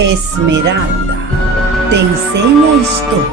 Esmeralda te enseña historia.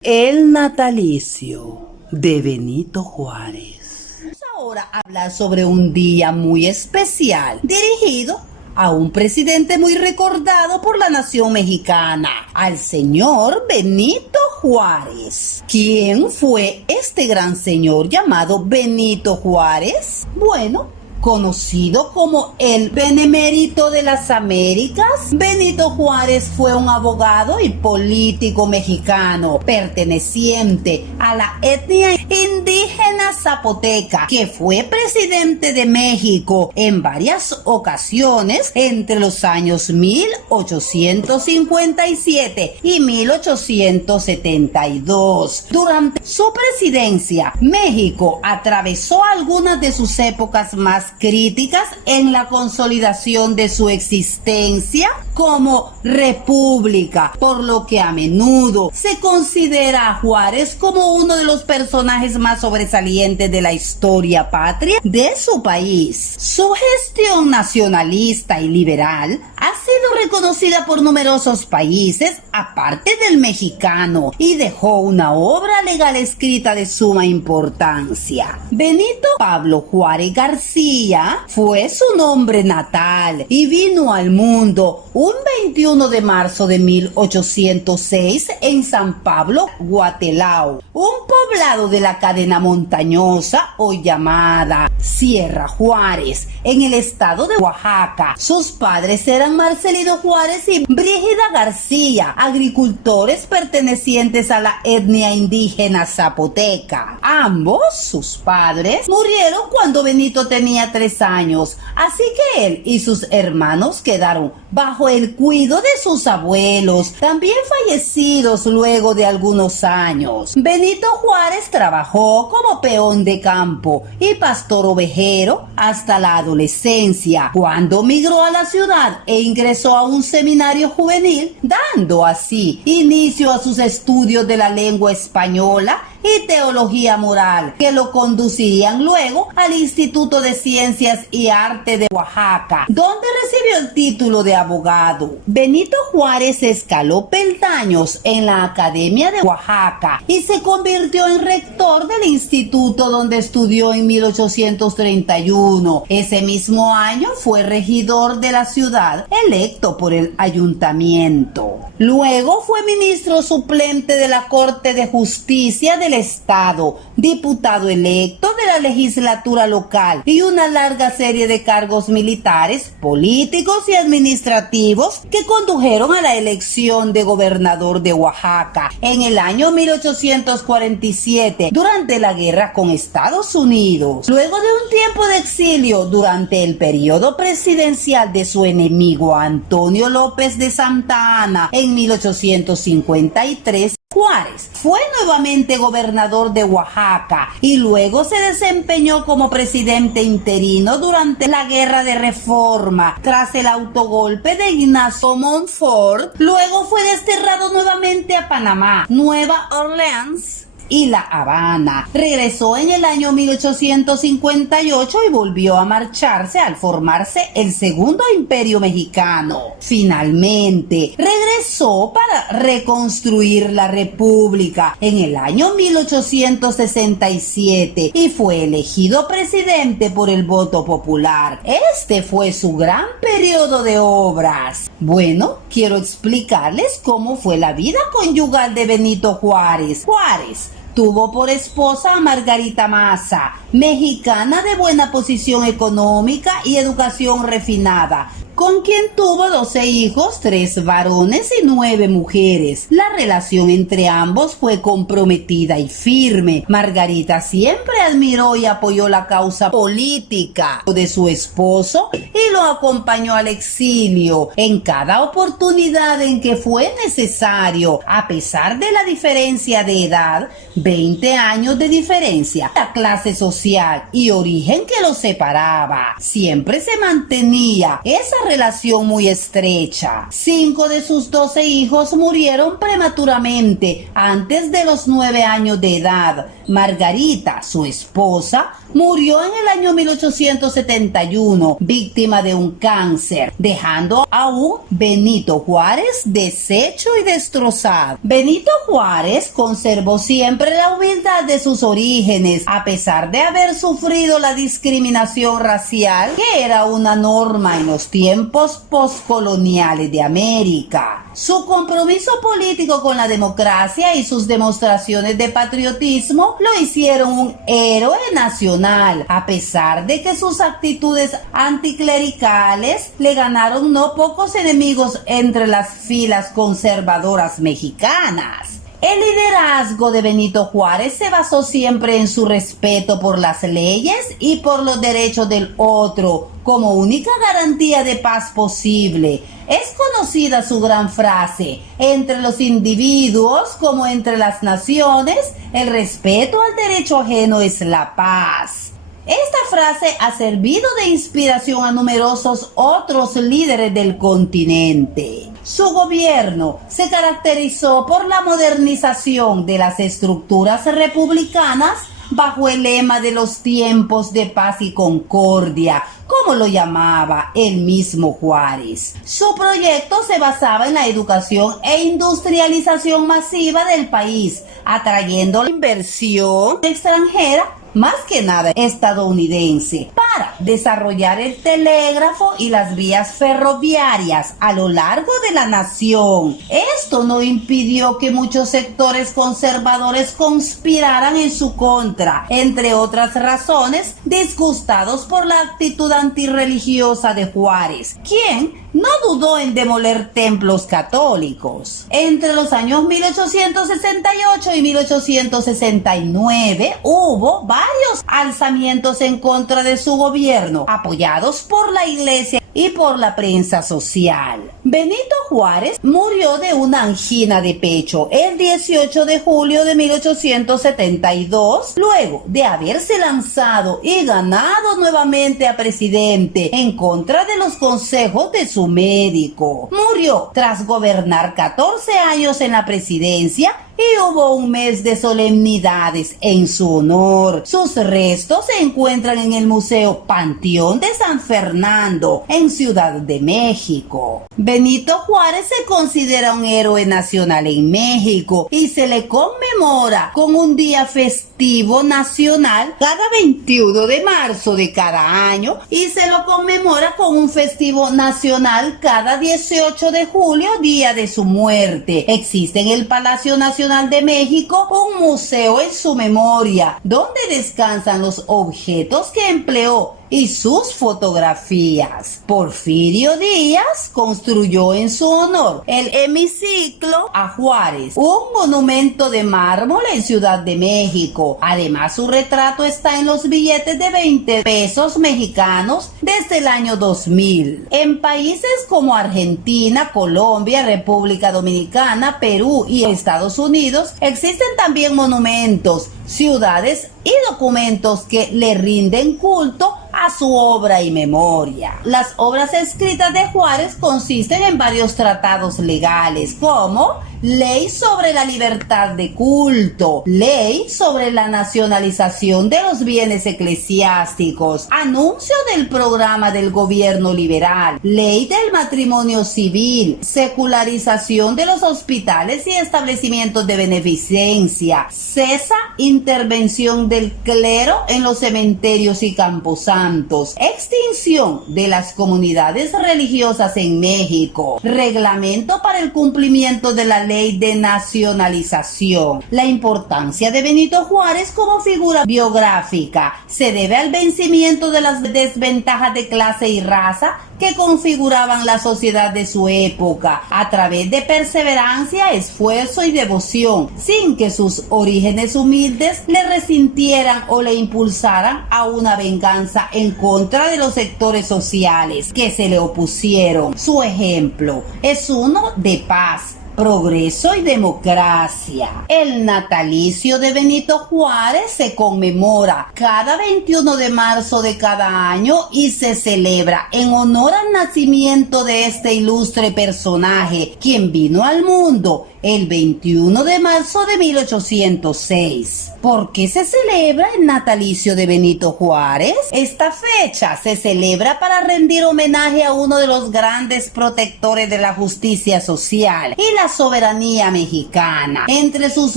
El natalicio de Benito Juárez. Vamos ahora a hablar sobre un día muy especial dirigido a un presidente muy recordado por la nación mexicana, al señor Benito Juárez. ¿Quién fue este gran señor llamado Benito Juárez? Bueno, conocido como el Benemérito de las Américas, Benito Juárez fue un abogado y político mexicano perteneciente a la etnia indígena zapoteca, que fue presidente de México en varias ocasiones entre los años 1857 y 1872. Durante su presidencia, México atravesó algunas de sus épocas más críticas en la consolidación de su existencia como república, por lo que a menudo se considera a Juárez como uno de los personajes más sobresalientes de la historia patria de su país. Su gestión nacionalista y liberal ha sido reconocida por numerosos países, aparte del mexicano, y dejó una obra legal escrita de suma importancia. Benito Pablo Juárez García fue su nombre natal y vino al mundo un 21 de marzo de 1806 en San Pablo, Guatelao, un poblado de la cadena montañosa hoy llamada Sierra Juárez, en el estado de Oaxaca. Sus padres eran Marcelino Juárez y Brígida García, agricultores pertenecientes a la etnia indígena zapoteca. Ambos, sus padres, murieron cuando Benito tenía 3 años, así que él y sus hermanos quedaron bajo el cuidado de sus abuelos, también fallecidos luego de algunos años. Benito Juárez trabajó como peón de campo y pastor ovejero hasta la adolescencia, cuando migró a la ciudad e ingresó a un seminario juvenil, dando así inicio a sus estudios de la lengua española y teología moral, que lo conducirían luego al Instituto de Ciencias y Arte de Oaxaca, donde recibió el título de abogado. Benito Juárez escaló peldaños en la Academia de Oaxaca y se convirtió en rector del instituto, donde estudió en 1831. Ese mismo año fue regidor de la ciudad, electo por el ayuntamiento. Luego fue ministro suplente de la Corte de Justicia del Estado, diputado electo de la legislatura local y una larga serie de cargos militares, políticos y administrativos que condujeron a la elección de gobernador de Oaxaca en el año 1847 durante la guerra con Estados Unidos. Luego de un tiempo de exilio durante el periodo presidencial de su enemigo Antonio López de Santa Anna en 1853, Juárez fue nuevamente gobernador de Oaxaca y luego se desempeñó como presidente interino durante la Guerra de Reforma. Tras el autogolpe de Ignacio Montfort, luego fue desterrado nuevamente a Panamá, Nueva Orleans y La Habana. Regresó en el año 1858 y volvió a marcharse al formarse el Segundo Imperio Mexicano. Finalmente, regresó para reconstruir la República en el año 1867 y fue elegido presidente por el voto popular. Este fue su gran periodo de obras. Bueno, quiero explicarles cómo fue la vida conyugal de Benito Juárez. Juárez tuvo por esposa a Margarita Maza, mexicana de buena posición económica y educación refinada, con quien tuvo 12 hijos, 3 varones y 9 mujeres. La relación entre ambos fue comprometida y firme. Margarita siempre admiró y apoyó la causa política de su esposo y lo acompañó al exilio en cada oportunidad en que fue necesario, a pesar de la diferencia de edad, 20 años de diferencia, la clase social y origen que los separaba. Siempre se mantenía esa relación muy estrecha. 5 de sus 12 hijos murieron prematuramente antes de los 9 años de edad. Margarita, su esposa, murió en el año 1871, víctima de un cáncer, dejando a un Benito Juárez deshecho y destrozado. Benito Juárez conservó siempre la humildad de sus orígenes, a pesar de haber sufrido la discriminación racial, que era una norma en los tiempos postcoloniales de América. Su compromiso político con la democracia y sus demostraciones de patriotismo lo hicieron un héroe nacional, a pesar de que sus actitudes anticlericales le ganaron no pocos enemigos entre las filas conservadoras mexicanas. El liderazgo de Benito Juárez se basó siempre en su respeto por las leyes y por los derechos del otro, como única garantía de paz posible. Es conocida su gran frase: entre los individuos como entre las naciones, el respeto al derecho ajeno es la paz. Esta frase ha servido de inspiración a numerosos otros líderes del continente. Su gobierno se caracterizó por la modernización de las estructuras republicanas bajo el lema de los tiempos de paz y concordia, como lo llamaba el mismo Juárez. Su proyecto se basaba en la educación e industrialización masiva del país, atrayendo la inversión extranjera, más que nada estadounidense, para desarrollar el telégrafo y las vías ferroviarias a lo largo de la nación. Esto no impidió que muchos sectores conservadores conspiraran en su contra, entre otras razones, disgustados por la actitud antirreligiosa de Juárez, quien no dudó en demoler templos católicos. Entre los años 1868 y 1869 hubo varios alzamientos en contra de su gobierno, apoyados por la iglesia y por la prensa social. Benito Juárez murió de una angina de pecho el 18 de julio de 1872, luego de haberse lanzado y ganado nuevamente a presidente en contra de los consejos de su médico. Murió tras gobernar 14 años en la presidencia y hubo un mes de solemnidades en su honor. Sus restos se encuentran en el Museo Panteón de San Fernando, en Ciudad de México. Benito Juárez se considera un héroe nacional en México y se le conmemora con un día festivo nacional cada 21 de marzo de cada año y se lo conmemora con un festivo nacional cada 18 de julio, día de su muerte. Existe en el Palacio Nacional de México un museo en su memoria, donde descansan los objetos que empleó y sus fotografías. Porfirio Díaz construyó en su honor el hemiciclo a Juárez, un monumento de mármol en Ciudad de México. Además, su retrato está en los billetes de 20 pesos mexicanos desde el año 2000. En países como Argentina, Colombia, República Dominicana, Perú y Estados Unidos existen también monumentos, ciudades y documentos que le rinden culto a su obra y memoria. Las obras escritas de Juárez consisten en varios tratados legales, como Ley sobre la libertad de culto, Ley sobre la nacionalización de los bienes eclesiásticos, Anuncio del programa del gobierno liberal, Ley del matrimonio civil, Secularización de los hospitales y establecimientos de beneficencia, Cesa intervención del clero en los cementerios y camposantos, Extinción de las comunidades religiosas en México, Reglamento para el cumplimiento de la ley de nacionalización. La importancia de Benito Juárez como figura biográfica se debe al vencimiento de las desventajas de clase y raza que configuraban la sociedad de su época a través de perseverancia, esfuerzo y devoción, sin que sus orígenes humildes le resintieran o le impulsaran a una venganza en contra de los sectores sociales que se le opusieron. Su ejemplo es uno de paz, progreso y democracia. El natalicio de Benito Juárez se conmemora cada 21 de marzo de cada año y se celebra en honor al nacimiento de este ilustre personaje, quien vino al mundo el 21 de marzo de 1806. ¿Por qué se celebra el natalicio de Benito Juárez? Esta fecha se celebra para rendir homenaje a uno de los grandes protectores de la justicia social y la soberanía mexicana. Entre sus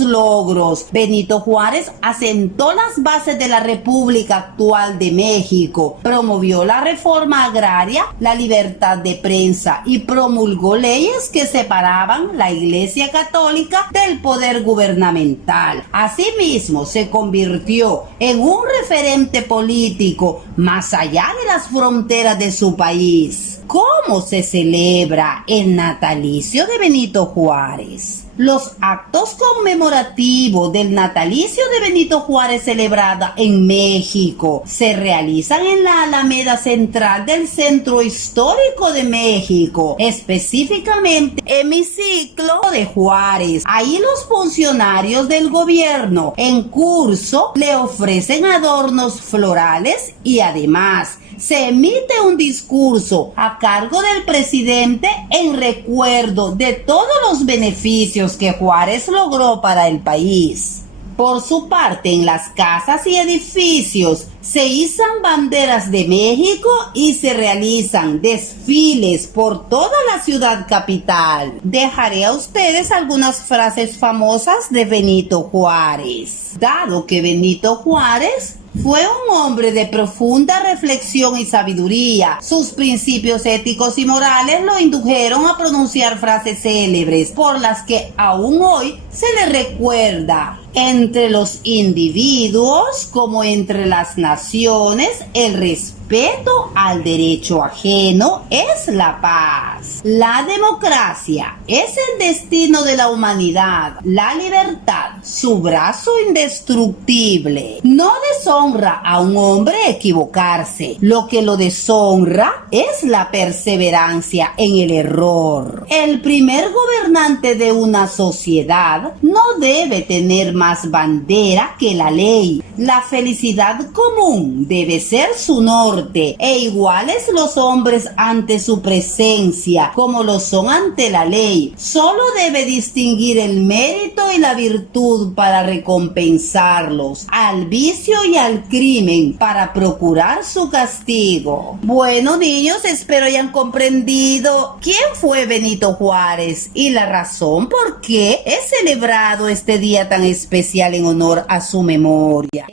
logros, Benito Juárez asentó las bases de la República actual de México, promovió la reforma agraria, la libertad de prensa y promulgó leyes que separaban la Iglesia Católica del poder gubernamental. Asimismo, se convirtió en un referente político más allá de las fronteras de su país. ¿Cómo se celebra el natalicio de Benito Juárez? Los actos conmemorativos del natalicio de Benito Juárez celebrada en México se realizan en la Alameda Central del Centro Histórico de México, específicamente Hemiciclo de Juárez. Ahí los funcionarios del gobierno en curso le ofrecen adornos florales y además se emite un discurso a cargo del presidente en recuerdo de todos los beneficios que Juárez logró para el país. Por su parte, en las casas y edificios se izan banderas de México y se realizan desfiles por toda la ciudad capital. Dejaré a ustedes algunas frases famosas de Benito Juárez. Dado que Benito Juárez fue un hombre de profunda reflexión y sabiduría, sus principios éticos y morales lo indujeron a pronunciar frases célebres por las que aún hoy se le recuerda. Entre los individuos como entre las naciones, el respeto al derecho ajeno es la paz. La democracia es el destino de la humanidad. La libertad, su brazo indestructible. No deshonra a un hombre equivocarse. Lo que lo deshonra es la perseverancia en el error. El primer gobernante de una sociedad no debe tener más bandera que la ley. La felicidad común debe ser su norte, e iguales los hombres ante su presencia como lo son ante la ley. Solo debe distinguir el mérito y la virtud para recompensarlos, al vicio y al crimen para procurar su castigo. Bueno, niños, espero hayan comprendido quién fue Benito Juárez y la razón por qué es celebrado este día tan especial en honor a su memoria.